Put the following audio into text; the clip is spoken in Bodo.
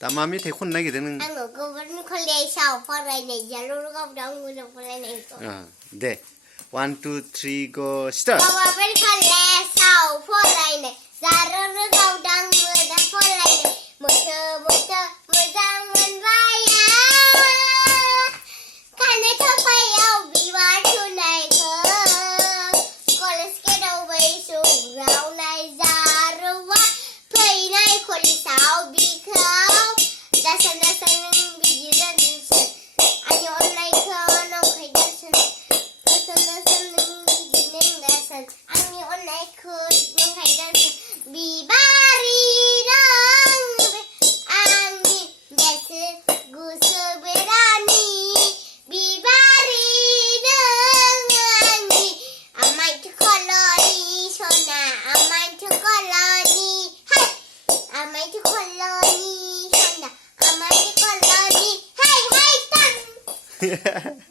दा मा मेथाइ खननो नागिरदों नों? आङो गुबुन कलेजाव फरायनाय जारौ गुबुन फरायनायखौ दे 1 2 3 go start गुबुन कलेजाव फरायनाय जारौ मोजां फरायनाय मोथो मोजां मोनबाय खानाय थफायाव बिबार थुनायखौ कलेज गेटआव बै सौग्रावनाय जारौआ फैनाय कलेजाव बिखौ दासान नों बिदि दोनसोन आंनि अननायखौ नंखाय दोनसोन दासान नों बिदि नोंदासान आंनि अननायखौ नंखाय दोनसोन बिबारि दं आंनि बेसे गुसु बेरानि बिबारि दं आंनि आमायथु खल'नि सना आमायथु खल'नि आमायथु खल'नि सना आमायथु खल'नि hey hey